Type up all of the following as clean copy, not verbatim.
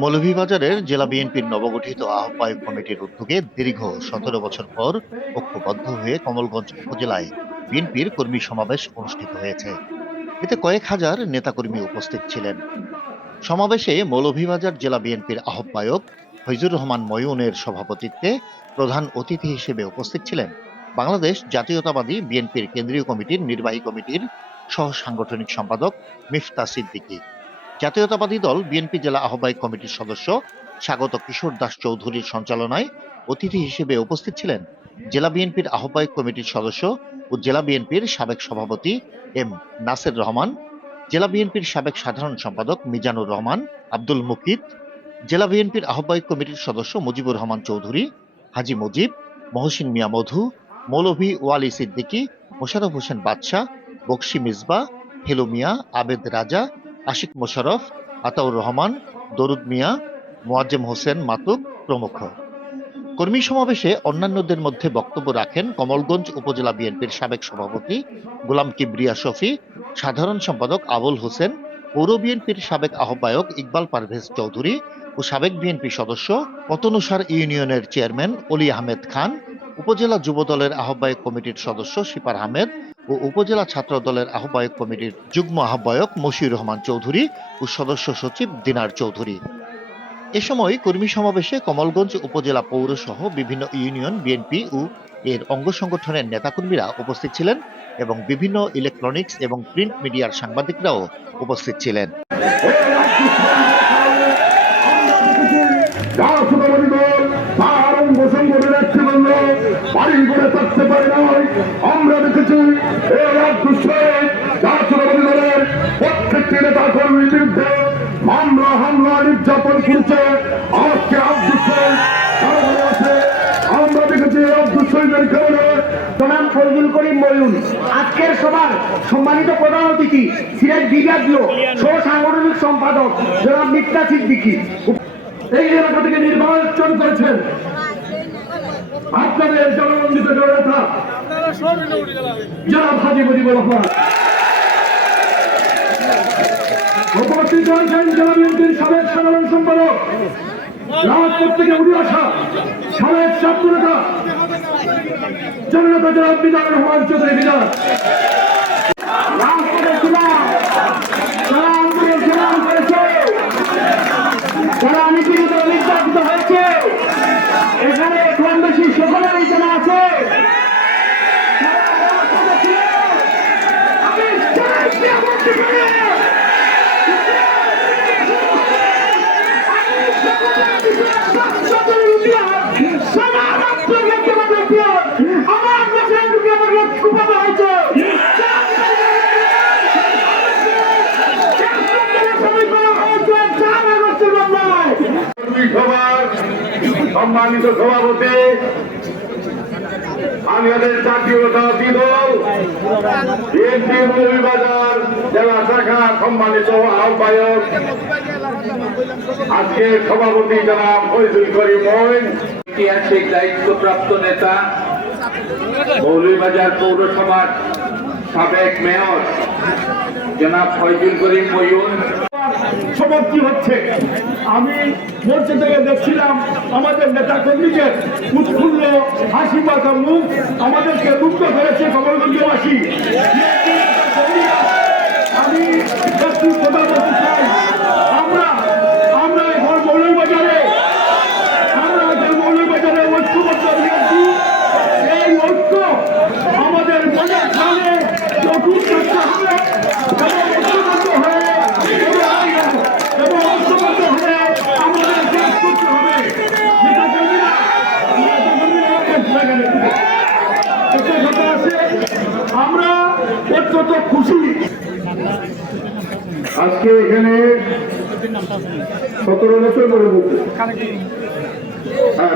মৌলভীবাজারের জেলা বিএনপির নবগঠিত আহ্বায়ক কমিটির উদ্যোগে দীর্ঘ ১৭ বছর পর ঐক্যবদ্ধ হয়ে কমলগঞ্জ উপজেলায় বিএনপির কর্মী সমাবেশ অনুষ্ঠিত হয়েছে। এতে কয়েক হাজার নেতাকর্মী উপস্থিত ছিলেন। সমাবেশে মৌলভীবাজার জেলা বিএনপির আহ্বায়ক ফৈজুর রহমান ময়ূনের সভাপতিত্বে প্রধান অতিথি হিসেবে উপস্থিত ছিলেন বাংলাদেশ জাতীয়তাবাদী বিএনপির কেন্দ্রীয় কমিটির নির্বাহী কমিটির সহ সাংগঠনিক সম্পাদক মিফতা সিদ্দিকী। জাতীয়তাবাদী দল বিএনপি জেলা আহ্বায়ক কমিটির সদস্য স্বাগত কিশোর দাস চৌধুরীর সঞ্চালনায় অতিথি হিসেবে উপস্থিত ছিলেন জেলা বিএনপির আহ্বায়ক কমিটির সদস্য ও জেলা বিএনপির সাবেক সভাপতি এম নাসের রহমান, জেলা বিএনপির সাবেক সাধারণ সম্পাদক মিজানুর রহমান, আব্দুল মুকিত, জেলা বিএনপির আহ্বায়ক কমিটির সদস্য মুজিবুর রহমান চৌধুরী, হাজী মুজিব, মহসিন মিয়া মধু, মৌলভী ওয়ালি সিদ্দিকী, মোশাররফ হোসেন বাদশাহ, বকশী মিসবা, হেলু মিয়া, আবেদ রাজা, আশিক মোশাররফ, আতাউর রহমান, দরুদ মিয়া, মোয়াজ্জেম হোসেন মাতুক প্রমুখ। কর্মী সমাবেশে অন্যান্যদের মধ্যে বক্তব্য রাখেন কমলগঞ্জ উপজেলা বিএনপির সাবেক সভাপতি গোলাম কিবরিয়া শফি, সাধারণ সম্পাদক আবুল হোসেন, পৌর বিএনপির সাবেক আহ্বায়ক ইকবাল পারভেজ চৌধুরী ও সাবেক বিএনপি সদস্য পতনুসার ইউনিয়নের চেয়ারম্যান অলি আহমেদ খান, উপজেলা যুব দলের আহ্বায়ক কমিটির সদস্য শিপার আহমেদ ও উপজেলা ছাত্র দলের আহ্বায়ক কমিটির যুগ্ম আহ্বায়ক মশিউর রহমান চৌধুরী ও সদস্য সচিব দিনার চৌধুরী। এ সময় কর্মী সমাবেশে কমলগঞ্জ উপজেলা পৌরসহ বিভিন্ন ইউনিয়ন বিএনপি ও এর অঙ্গ সংগঠনের নেতাকর্মীরা উপস্থিত ছিলেন এবং বিভিন্ন ইলেকট্রনিক্স এবং প্রিন্ট মিডিয়ার সাংবাদিকরাও উপস্থিত ছিলেন। আমরা দেখেছি প্রত্যেকটি নেতা কর্মীর বিরুদ্ধে মামলা হামলা নির্যাতন করছে। আজকে আমরা দেখেছি আব্দুল শহীদের কারণে জনাব ফজলুল করিম ময়ূন আজকের সভার সম্মানিত প্রধান অতিথি সিলেট বিভাগীয় সহ সাংগঠনিক সম্পাদক জনাব মিফতা সিদ্দিকী এই এলাকা থেকে নির্বাচন করেছেন আপনাদের জনমন্দিত জননেতা জনাব হাজী মুজিবুর রহমান। উপস্থিত হয়েছেন জেলা বিএনপির সাবেক সাধারণ সম্পাদক রাজপথ থেকে উঠে আসা সাবেক ছাত্র নেতা জননেতা জনাব মিজানুর রহমান চৌধুরী মিজান। রাজপথে ছিলাম যারা আন্দোলন সংগ্রাম করেছে, যারা নিপীড়িত নির্যাতিত হয়েছে, এখানে কম বেশি সকলেরই জানা আছে। সম্মানিত সভাপতি আমাদের জাতীয়তাবাদী দল বিএনপি মৌলভীবাজার জেলা শাখা সম্মানিত আহ্বায়ক আজকে সভাপতি জনাব ফজলুল করিম ময়ূন, ঐতিহাসিক দায়িত্বপ্রাপ্ত নেতা মৌলভীবাজার পৌরসভার সাবেক মেয়র জনাব ফজলুল করিম ময়ূন। সমাপ্তি হচ্ছে। আমি মঞ্চ থেকে দেখছিলাম আমাদের নেতা কর্মীদের উৎফুল্ল হাসি মাখা মুখ আমাদেরকে মুক্ত করেছে কমলগঞ্জবাসী। আমি একটু কথা বলতে চাই, আমরা এখন মৌলভীবাজারে ঐক্যবদ্ধ হয়েছি। এই ঐক্য আমাদের মনের প্রাণে চতুর থাকতে হবে এবং ঐক্যবদ্ধ হয়ে আমরা অত্যন্ত খুশি। আজকে এখানে 17 বছর পরে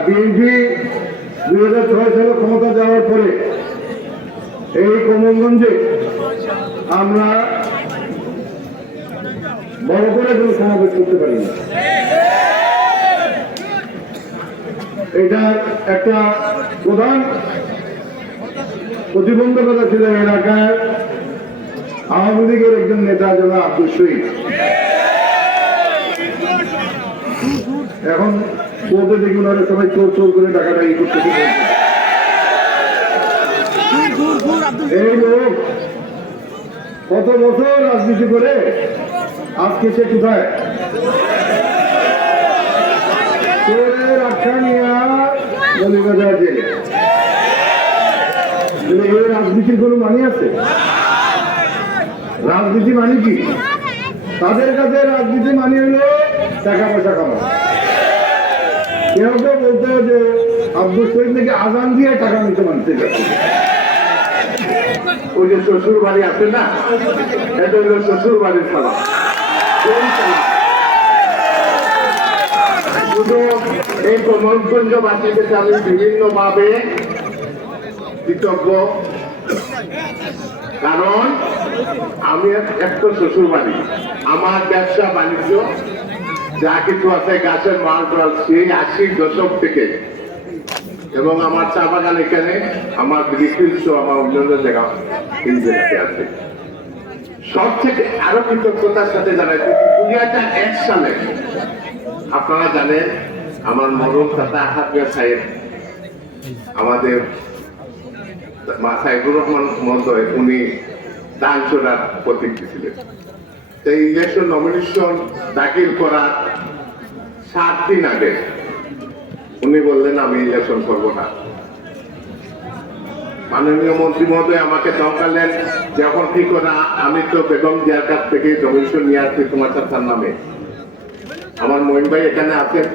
বিএনপি 2006 সালে ক্ষমতা যাওয়ার পরে এই কমলগঞ্জে আমরা বড় করে কোনো সমাবেশ করতে পারি না। এটা একটা প্রধান প্রতিবন্ধকতা ছিল এলাকার আওয়ামী লীগের একজন নেতা জনাব আব্দুল শহীদ। এখন কোর্টে দেখি ওনারা সবাই চোর চোর করে টাকাটা ই করতেছে। এই লোক কত বছর রাজনীতি করে আজকে সে কোথায় চোরের আখ্যা নিয়ে বলিবাজার জেলে। এই রাজনীতির কোনো মানে আছে? রাজনীতি মানে কি? তাদের কাছে রাজনীতি মানে হলো টাকা পয়সা কামানো। কেউ কেউ বলতো যে আব্দুল শহীদ নাকি আজান দিয়ে টাকা নিতে মানতে যাচ্ছে। ওই যে শ্বশুর বাড়ি আছে না, এটা হলো শ্বশুর বাড়ির সালাম। শুধু এই কমলগঞ্জবাসীকে আমি বিভিন্ন ভাবে কৃতজ্ঞ, কারণ আমি একটা শ্বশুর বাড়ি, আমার ব্যবসা বাণিজ্য যা কিছু আছে গাছের মাল টাল সেই 80 দশক থেকে, এবং আমার চা বাগান এখানে, আমার রিফিলস আমার অন্যান্য জায়গা এই জায়গাতে আছে। সব থেকে আরো কৃতজ্ঞতার সাথে জানাইতে 2001 সালে আপনারা জানেন আমার মরহুম চাচা আহাদ মিয়া সাহেব আমাদের সাইদুর রহমান মহোদয় উনি দান চোরার প্রতীক ছিলেন। সেই ইলেকশন নমিনেশন দাখিল করার 7 দিন আগে উনি বললেন আমি ইলেকশন করবো না। মাননীয় মন্ত্রী মহোদয় আমাকে দরকারলেন যখন কি করা, আমি তো বেগম জিয়ার কাছ থেকে নমিনেশন নিয়ে আসছি তোমার চাচার নামে। আমার মহিন ভাই এখানে আছেন,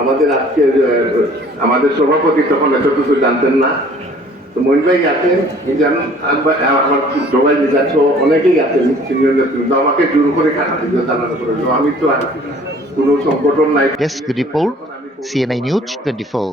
আমাদের আজকে আমাদের সভাপতি তখন এতটুকু জানতেন না, তো মহিন ভাই আছেন, আমার সবাই মিজাচ্ছ অনেকেই আছেন সিনিয়র নেতৃত্ব, আমাকে জোর করে খানা দিতে জানানো করে। আমি তো আর কোনো সংগঠন নাই। Desk report, CNI news 24।